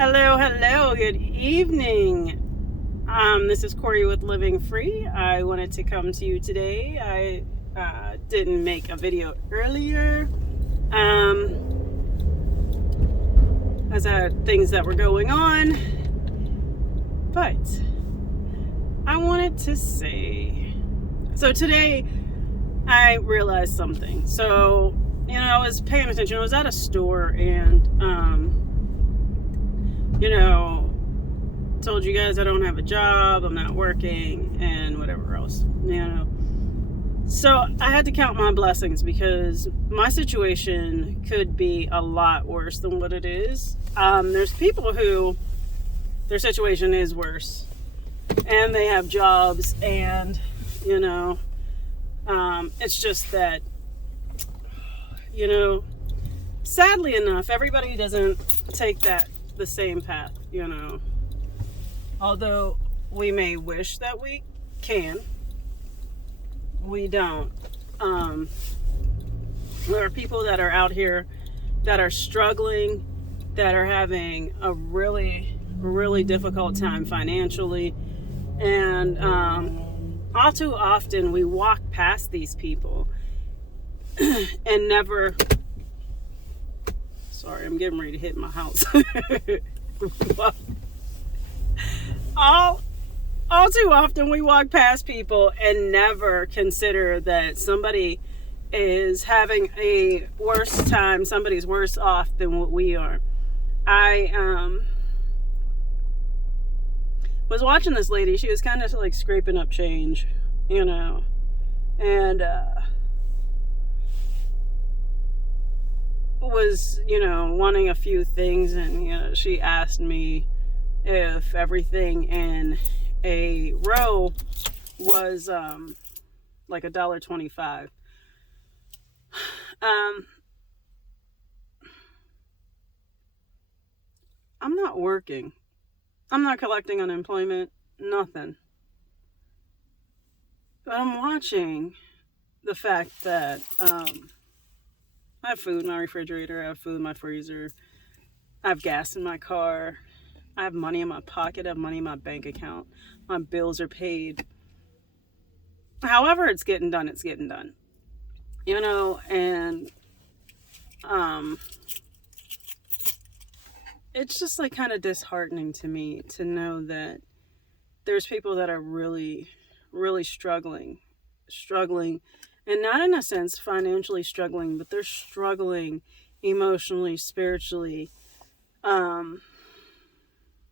Hello, good evening. This is Corey with Living Free. I wanted to come to you today. I didn't make a video earlier as I had things that were going on, but I wanted to say, so today I realized something. So, I was paying attention. I was at a store and, told you guys I don't have a job, I'm not working, and whatever else, So I had to count my blessings because my situation could be a lot worse than what it is. There's people who their situation is worse and they have jobs and, it's just that, sadly enough, everybody doesn't take the same path, Although we may wish that we can, we don't. There are people that are out here that are struggling, that are having a really, really difficult time financially. And all too often we walk past these people and never... Sorry, I'm getting ready to hit my house. All too often we walk past people and never consider that somebody is having a worse time, somebody's worse off than what we are. I was watching this lady. She was kind of like scraping up change, and was, wanting a few things, and, she asked me if everything in a row was like $1.25. I'm not working. I'm not collecting unemployment, nothing. But I'm watching the fact that I have food in my refrigerator, I have food in my freezer, I have gas in my car, I have money in my pocket, I have money in my bank account, my bills are paid. However it's getting done, it's getting done. And it's just like kind of disheartening to me to know that there's people that are really, really struggling, and not in a sense financially struggling, but they're struggling emotionally, spiritually,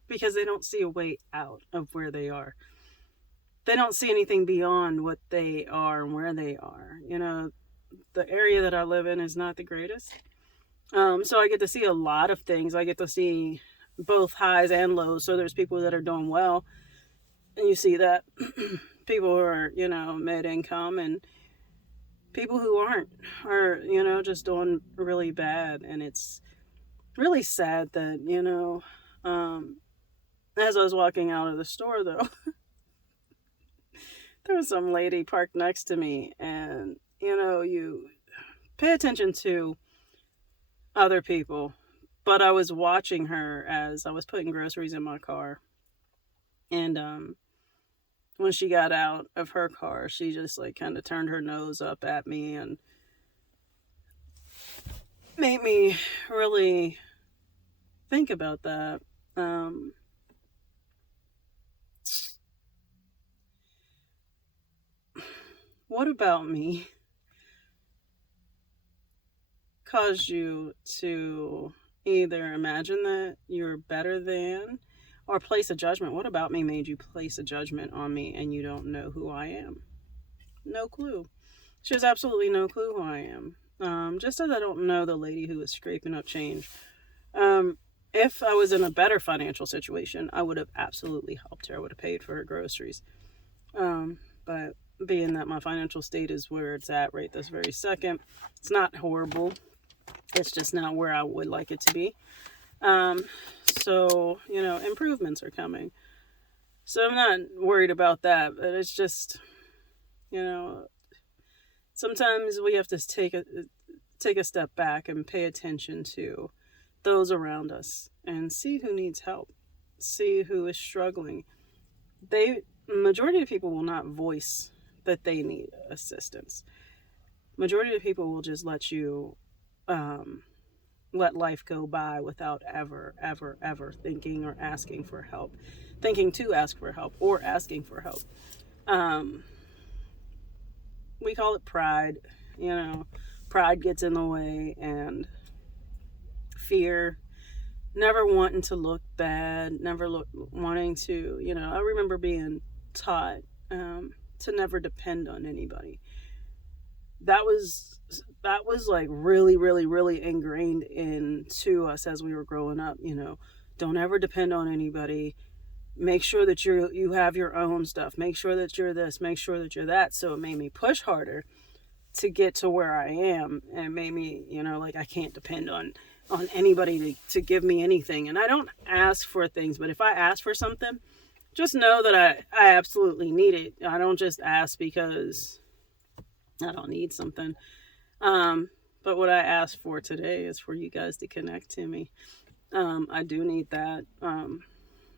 because they don't see a way out of where they are. They don't see anything beyond what they are and where they are. The area that I live in is not the greatest. So I get to see a lot of things. I get to see both highs and lows. So there's people that are doing well, and you see that people who are, mid-income, and people who aren't are, just doing really bad. And it's really sad that, as I was walking out of the store, though, there was some lady parked next to me, and, you pay attention to other people, but I was watching her as I was putting groceries in my car, and when she got out of her car, she just like kind of turned her nose up at me and made me really think about that. What about me caused you to either imagine that you're better than or place a judgment? What about me made you place a judgment on me and you don't know who I am? No clue. She has absolutely no clue who I am. Just as I don't know the lady who was scraping up change. If I was in a better financial situation, I would have absolutely helped her. I would have paid for her groceries. But being that my financial state is where it's at right this very second, it's not horrible. It's just not where I would like it to be. So, improvements are coming. So I'm not worried about that, but it's just, sometimes we have to take a step back and pay attention to those around us and see who needs help, see who is struggling. Majority of people will not voice that they need assistance. Majority of people will just let you let life go by without ever thinking or asking for help, thinking to ask for help or asking for help. We call it pride. Pride gets in the way, and fear, never wanting to look bad, wanting to, I remember being taught to never depend on anybody. That was like really, really, really ingrained into us as we were growing up. Don't ever depend on anybody. Make sure that you have your own stuff. Make sure that you're this. Make sure that you're that. So it made me push harder to get to where I am, and made me, like I can't depend on anybody to give me anything. And I don't ask for things, but if I ask for something, just know that I absolutely need it. I don't just ask because I don't need something. But what I asked for today is for you guys to connect to me. I do need that.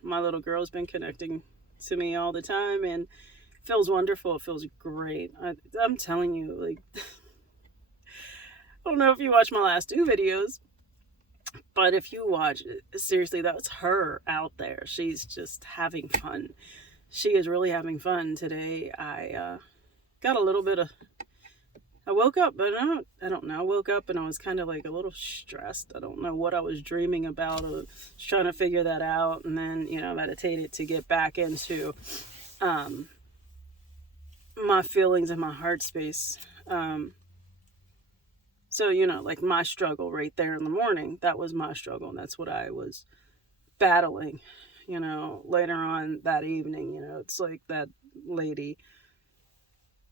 My little girl's been connecting to me all the time, and it feels wonderful. It feels great. I'm telling you, like, I don't know if you watched my last 2 videos, but if you watch it, seriously, that's her out there. She's just having fun. She is really having fun today. I got a little bit of... I woke up, but I don't know. I woke up and I was kind of like a little stressed. I don't know what I was dreaming about. I was trying to figure that out, and then, meditated to get back into my feelings and my heart space. So, like my struggle right there in the morning, that was my struggle. And that's what I was battling, later on that evening. It's like that lady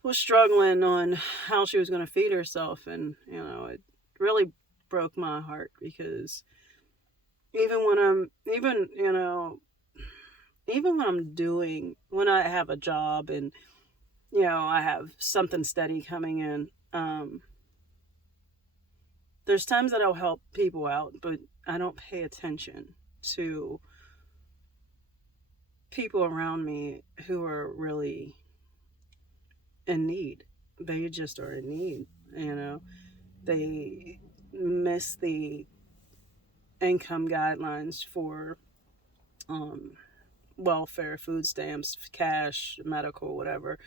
was struggling on how she was going to feed herself. And, it really broke my heart, because even when I have a job and, I have something steady coming in, there's times that I'll help people out, but I don't pay attention to people around me who are really in need. They just are in need, They miss the income guidelines for welfare, food stamps, cash, medical, whatever.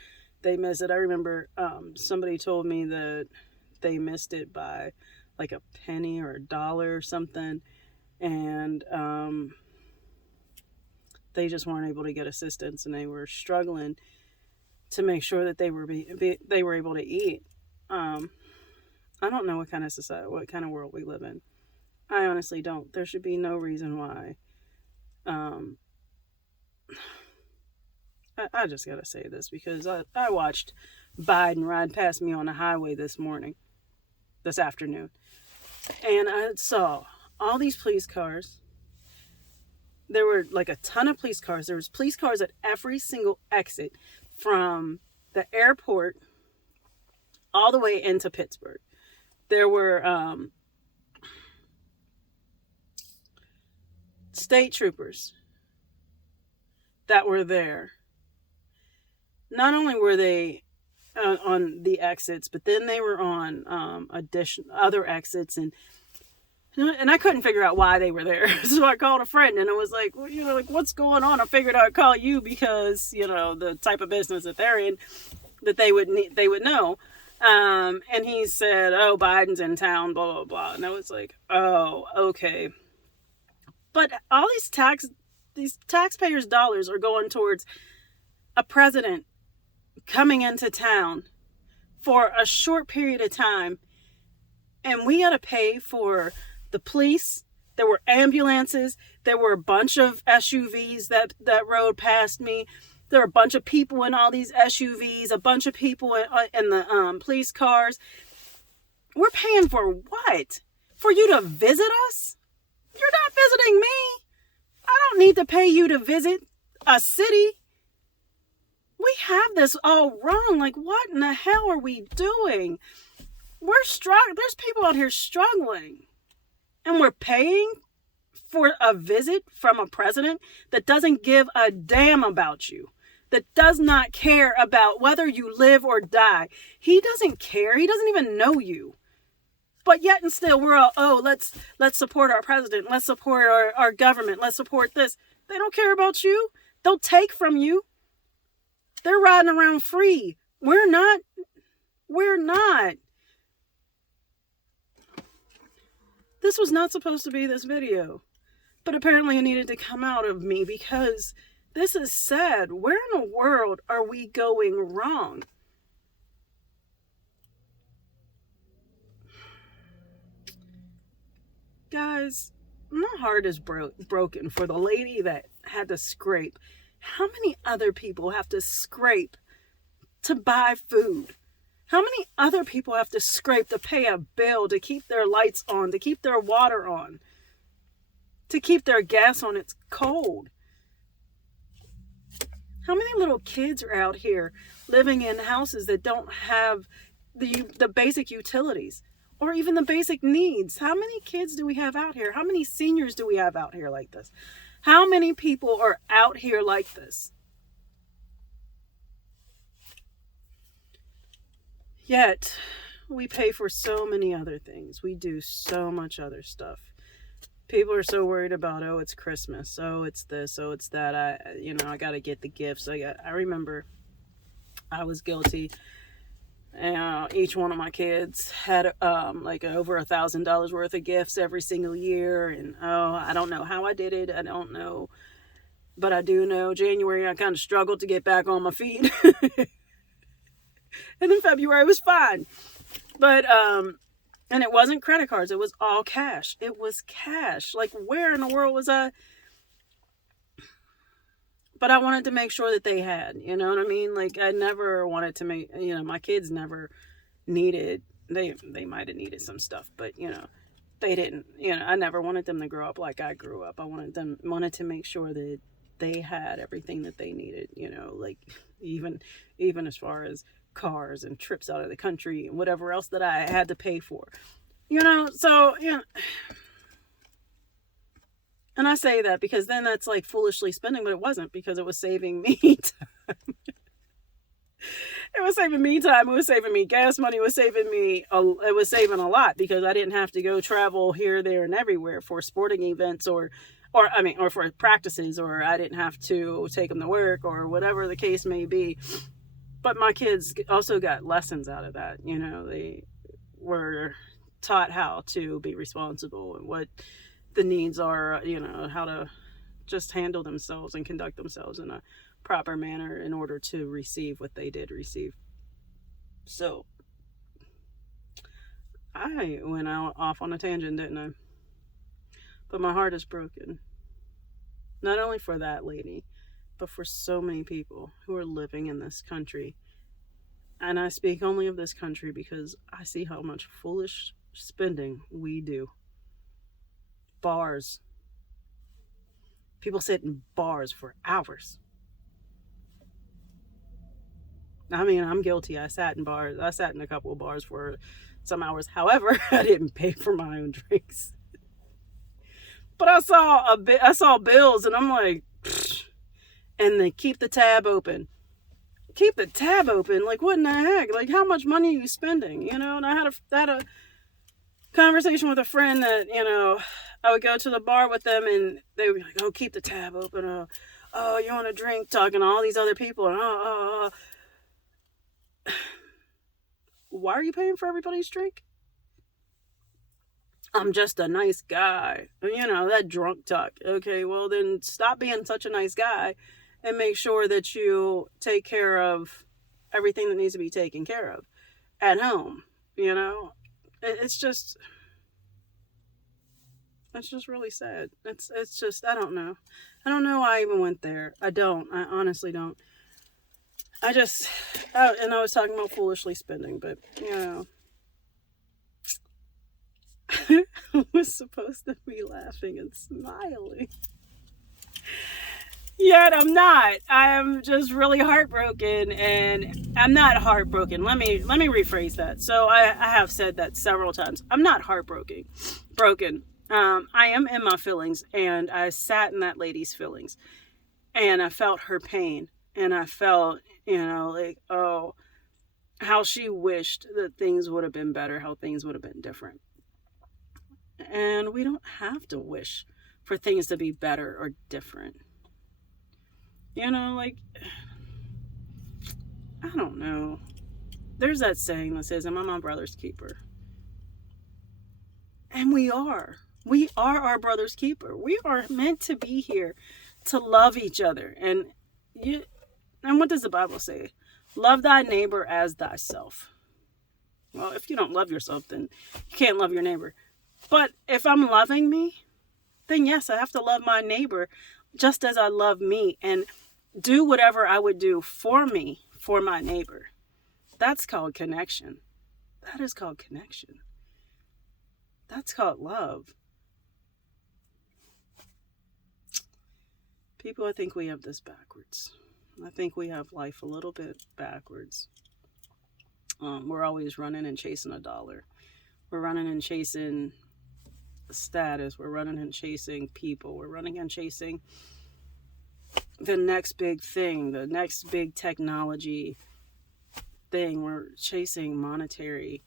They miss it. I remember somebody told me that they missed it by like a penny or $1 or something, and they just weren't able to get assistance, and they were struggling to make sure that they were able to eat. I don't know what kind of society, what kind of world we live in. I honestly don't. There should be no reason why. I just gotta say this, because I watched Biden ride past me on the highway this afternoon, and I saw all these police cars. There were like a ton of police cars. There was police cars at every single exit, from the airport all the way into Pittsburgh. There were state troopers that were there. Not only were they on the exits, but then they were on other exits, and I couldn't figure out why they were there. So I called a friend, and I was like, well, like, what's going on? I figured I'd call you because, the type of business that they're in, that they would know. And he said, oh, Biden's in town, blah, blah, blah. And I was like, oh, okay. But all these taxpayers' dollars are going towards a president coming into town for a short period of time. And we got to pay for the police. There were ambulances. There were a bunch of SUVs that rode past me. There were a bunch of people in all these SUVs, a bunch of people in the police cars. We're paying for what? For you to visit us? You're not visiting me. I don't need to pay you to visit a city. We have this all wrong. Like, what in the hell are we doing? We're struggling. There's people out here struggling. And we're paying for a visit from a president that doesn't give a damn about you, that does not care about whether you live or die. He doesn't care. He doesn't even know you. But yet and still, we're all, oh, let's support our president. Let's support our government. Let's support this. They don't care about you. They'll take from you. They're riding around free. We're not. We're not. This was not supposed to be this video. But apparently it needed to come out of me because this is sad. Where in the world are we going wrong? Guys, my heart is broken for the lady that had to scrape. How many other people have to scrape to buy food? How many other people have to scrape to pay a bill, to keep their lights on, to keep their water on, to keep their gas on? It's cold. How many little kids are out here living in houses that don't have the basic utilities or even the basic needs? How many kids do we have out here? How many seniors do we have out here like this? How many people are out here like this? Yet, we pay for so many other things. We do so much other stuff. People are so worried about, oh, it's Christmas. Oh, it's this. Oh, it's that. I got to get the gifts. I remember I was guilty. Each one of my kids had like over $1,000 worth of gifts every single year. And I don't know how I did it. I don't know. But I do know January I kind of struggled to get back on my feet. And then February was fine. But and it wasn't credit cards. It was all cash. It was cash. Like, where in the world was I? But I wanted to make sure that they had, you know what I mean? Like, I never wanted to make, my kids never needed, they might have needed some stuff, but, they didn't, I never wanted them to grow up like I grew up. I wanted to make sure that they had everything that they needed, like even as far as cars and trips out of the country and whatever else that I had to pay for, so, and I say that because then that's like foolishly spending, but it wasn't, because it was saving me time. It was saving me time. It was saving me gas money. It was saving a lot, because I didn't have to go travel here, there, and everywhere for sporting events or for practices, or I didn't have to take them to work or whatever the case may be. But my kids also got lessons out of that. They were taught how to be responsible and what the needs are, how to just handle themselves and conduct themselves in a proper manner in order to receive what they did receive. So I went off on a tangent, didn't I? But my heart is broken. Not only for that lady, but for so many people who are living in this country. And I speak only of this country because I see how much foolish spending we do. Bars. People sit in bars for hours. I mean, I'm guilty. I sat in a couple of bars for some hours. However, I didn't pay for my own drinks. But I saw bills, and I'm like, pfft. And they keep the tab open. Keep the tab open? Like, what in the heck? Like, how much money are you spending? And I had a conversation with a friend that, I would go to the bar with them, and they would be like, oh, keep the tab open. Oh, you want a drink? Talking to all these other people. And why are you paying for everybody's drink? I'm just a nice guy. That drunk talk. Okay, well then stop being such a nice guy and make sure that you take care of everything that needs to be taken care of at home. It's just really sad. It's just, I don't know why I even went there. I honestly don't. And I was talking about foolishly spending, but I was supposed to be laughing and smiling. Yet I'm not. I am just really heartbroken, and I'm not heartbroken. Let me rephrase that. So I have said that several times. I'm not heartbroken. I am in my feelings, and I sat in that lady's feelings, and I felt her pain, and I felt, like, oh, how she wished that things would have been better, how things would have been different. And we don't have to wish for things to be better or different. Like, I don't know. There's that saying that says, "Am I my brother's keeper?" And we are. We are our brother's keeper. We are meant to be here to love each other. And what does the Bible say? Love thy neighbor as thyself. Well, if you don't love yourself, then you can't love your neighbor. But if I'm loving me, then yes, I have to love my neighbor just as I love me, and do whatever I would do for me, for my neighbor. That's called connection. That is called connection. That's called love. People, I think we have this backwards. I think we have life a little bit backwards. We're always running and chasing a dollar. We're running and chasing status. We're running and chasing people. We're running and chasing the next big thing, the next big technology thing. We're chasing monetary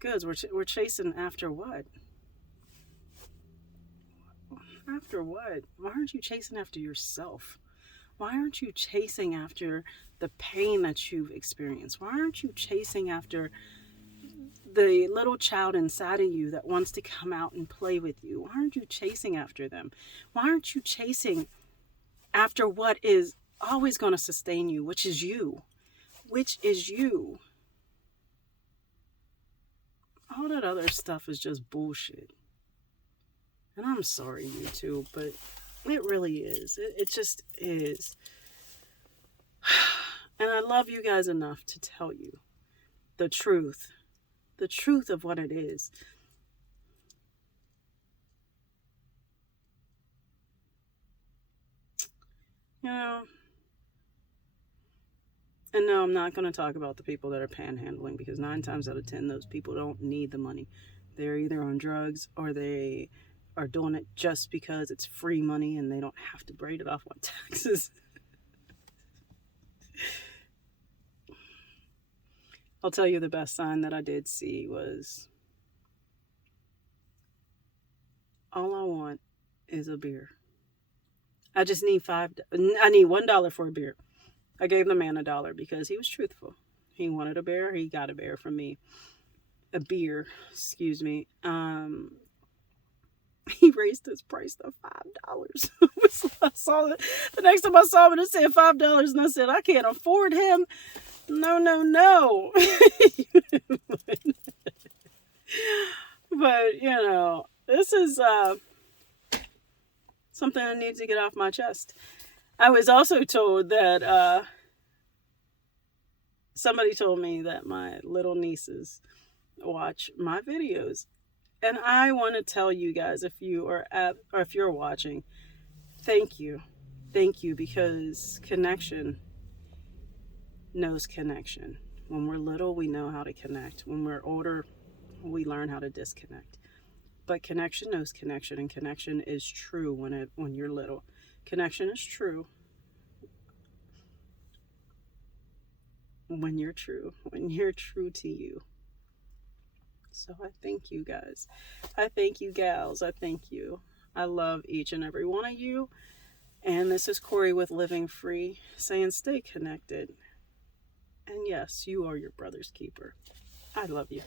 goods. We're chasing after what? After what? Why aren't you chasing after yourself? Why aren't you chasing after the pain that you've experienced? Why aren't you chasing after the little child inside of you that wants to come out and play with you? Why aren't you chasing after them? Why aren't you chasing after what is always going to sustain you, which is you? Which is you. All that other stuff is just bullshit. And I'm sorry, YouTube, but it really is. It just is. And I love you guys enough to tell you the truth of what it is. And no, I'm not going to talk about the people that are panhandling, because 9 times out of 10, those people don't need the money. They're either on drugs or they are doing it just because it's free money and they don't have to braid it off on taxes. I'll tell you, the best sign that I did see was, all I want is a beer. I just need $1 for a beer. I gave the man $1 because he was truthful. He wanted a beer. He got a beer from me. A beer, excuse me. He raised his price to $5. I saw it. The next time I saw him, it said $5, and I said, I can't afford him. No. But, this is something I need to get off my chest. I was also told that somebody told me that my little nieces watch my videos. And I want to tell you guys, if you're watching, thank you. Thank you, because connection knows connection. When we're little, we know how to connect. When we're older, we learn how to disconnect. But connection knows connection, and connection is true when you're little. Connection is true when you're true to you. So I thank you guys. I thank you gals. I thank you. I love each and every one of you. And this is Corey with Living Free, saying stay connected. And yes, you are your brother's keeper. I love you.